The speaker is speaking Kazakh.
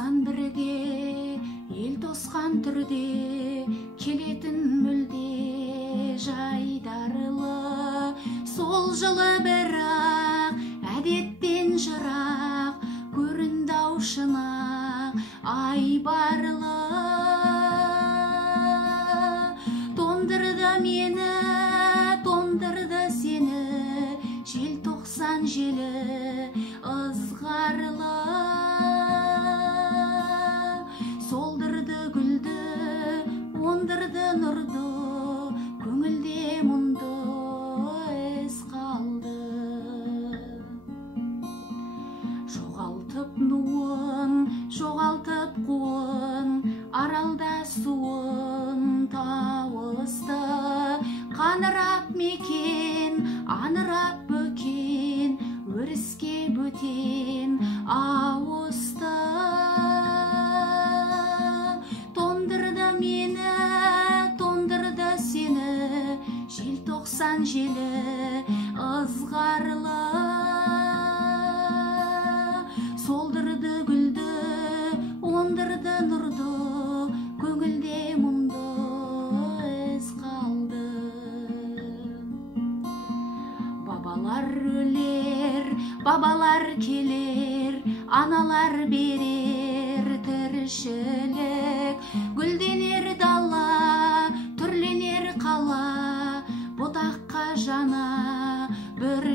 тоқсан бірге ел тосқан түрде келетін мүлде жайдарлы сол жылы бірақ әдеттен жырақ көрінді аушына айбарлы тондырды мені тондырды сені желтоқсан желі ызғарлы солдырды гүлді оңдырды нұрды көңілде мұңды із қалды жоғалтып нуын жоғалтып қуын аралда суын тауысты қанырап мекен анырап бөкен өріске бөтен ауысты тондырды мені тондырды сені желтоқсан желі ызғарлы солдырды гүлді оңдырды нұрды көңілде мұңды із қалды бабалар өлер бабалар келер аналар берер тіршілік гүлденер дала түрленер қала бұтаққа жана бір